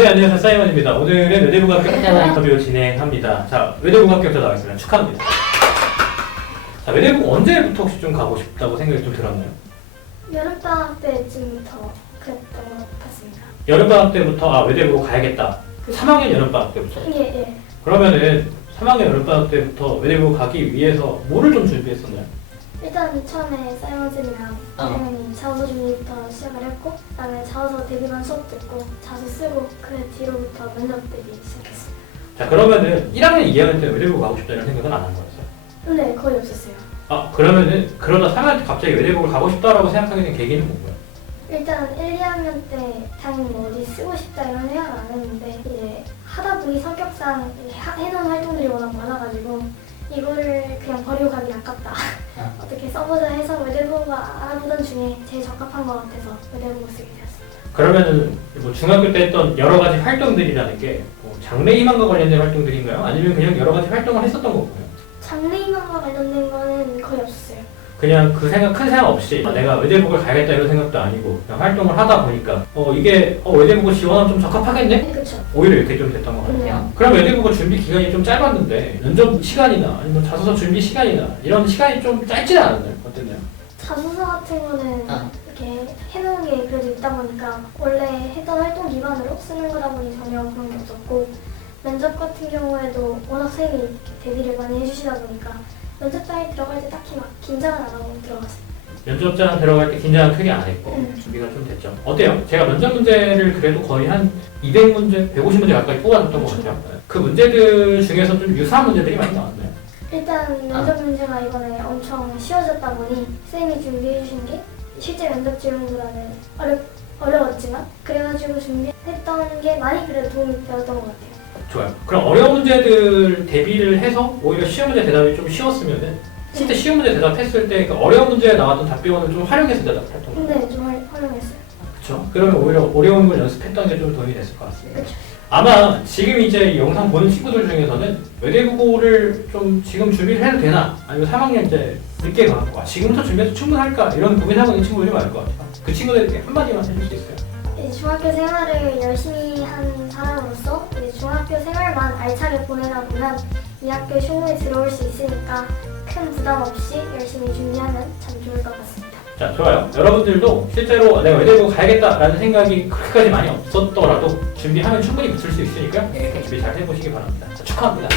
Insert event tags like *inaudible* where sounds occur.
네, 안녕하세요. 사이먼입니다. 오늘은 외대부가 합격자 인터뷰 진행합니다. 자, 외대부가 합격자 나와있습니다. 축하합니다. 자, 외대부 언제부터 혹시 좀 가고 싶다고 생각이 좀 들었나요? 여름방학 때쯤부터 그랬던 것 같습니다. 여름방학 때부터, 아, 외대부 가야겠다. 3학년 여름방학 때부터. 예, 예. 그러면은 3학년 여름방학 때부터 외대부 가기 위해서 뭐를 좀 준비했었나요? 일단 처음에 사이먼 쌤이랑 어. 선생님이 자소서 준비부터 시작을 했고 그다음에 자소서 대비만 수업 듣고 자소 쓰고 그 뒤로부터 면접 대비 시작했어요. 자, 그러면은 1학년, 2학년 때 외대부 가고 싶다는 생각은 안 한 거였어요? 근데 거의 없었어요. 아, 그러면은 그러다 3학년 때 갑자기 외대부를 가고 싶다라고 생각하게 된 계기는 뭔가요? 일단 1, 2학년 때 당연히 뭐 어디 쓰고 싶다 이런 생각은 안 했는데 이제 하다 보니 성격상 하- 해놓은 활동들이 워낙 많아가지고 이거를 그냥 버리고 가기 아깝다. 아. *laughs* 어떻게 써보자 해서 외대부가 알아보던 중에 제일 적합한 것 같아서 외대부 쓰게 되었습니다. 그러면은 뭐 중학교 때 했던 여러 가지 활동들이라는 게뭐 장래 희망과 관련된 활동들인가요? 아니면 그냥 여러 가지 활동을 했었던 건가요? 장래 희망과 관련된 거는 거의 없었어요. 그냥 그 생각 큰 생각 없이 아, 내가 외대북을 가야겠다 이런 생각도 아니고 그냥 활동을 하다 보니까 어 이게 어 외대북을 지원하면 좀 적합하겠네? 그렇죠. 오히려 이렇게 좀 됐던 것 같아요. 음. 그럼 외대북을 준비 기간이 좀 짧았는데 면접 시간이나 아니면 자소서 준비 시간이나 이런 시간이 좀 짧지 않았나요? 어땠나요? 자소서 같은 거는 어. 이렇게 해놓은 게 그래도 있다 보니까 원래 했던 활동 기반으로 쓰는 거다 보니 전혀 그런 게 없었고 면접 같은 경우에도 워낙 선생님이 대비를 많이 해주시다 보니까 면접장에 들어갈 때 딱히 막 긴장은 안 하고 들어갔어요. 면접장 들어갈 때 긴장은 크게 안 했고 음. 준비가 좀 됐죠. 어때요? 제가 면접 문제를 그래도 거의 한 200문제, 150문제 가까이 뽑아줬던 것 같아요. 그 문제들 중에서 좀 유사한 문제들이 많이 나왔나요? 일단 면접 문제가 이번에 엄청 쉬워졌다 보니 선생님이 준비해 주신 게 실제 면접 질문보다는 어렵, 어려웠지만 그래가지고 준비했던 게 많이 그래도 도움이 되었던 것 같아요. 좋아요. 그럼 어려운 문제들 대비를 해서 오히려 쉬운 문제 대답이 좀 쉬웠으면은 실제 쉬운 문제 대답했을 때 그 어려운 문제에 나왔던 답변을 좀 활용해서 대답했던 거예요. 근데 좀 활- 활용했어요. 그렇죠. 그러면 오히려 어려운 걸 연습했던 게 좀 도움이 됐을 것 같습니다. 그쵸. 아마 지금 이제 이 영상 보는 친구들 중에서는 외대국어를 좀 지금 준비를 해도 되나? 아니면 3학년 때 늦게 가고 아, 지금부터 준비해도 충분할까? 이런 고민하고 있는 친구들이 많을 것 같아요. 그 친구들에게 한마디만 해줄 수 있어요? 이제 중학교 생활을 열심히 한 알차게 보내다 보면 이 학교에 충분히 들어올 수 있으니까 큰 부담 없이 열심히 준비하면 참 좋을 것 같습니다. 자, 좋아요. 여러분들도 실제로 내가 외대국 가야겠다라는 생각이 그렇게까지 많이 없었더라도 준비하면 충분히 붙을 수 있으니까 준비 잘 해보시기 바랍니다. 자, 축하합니다.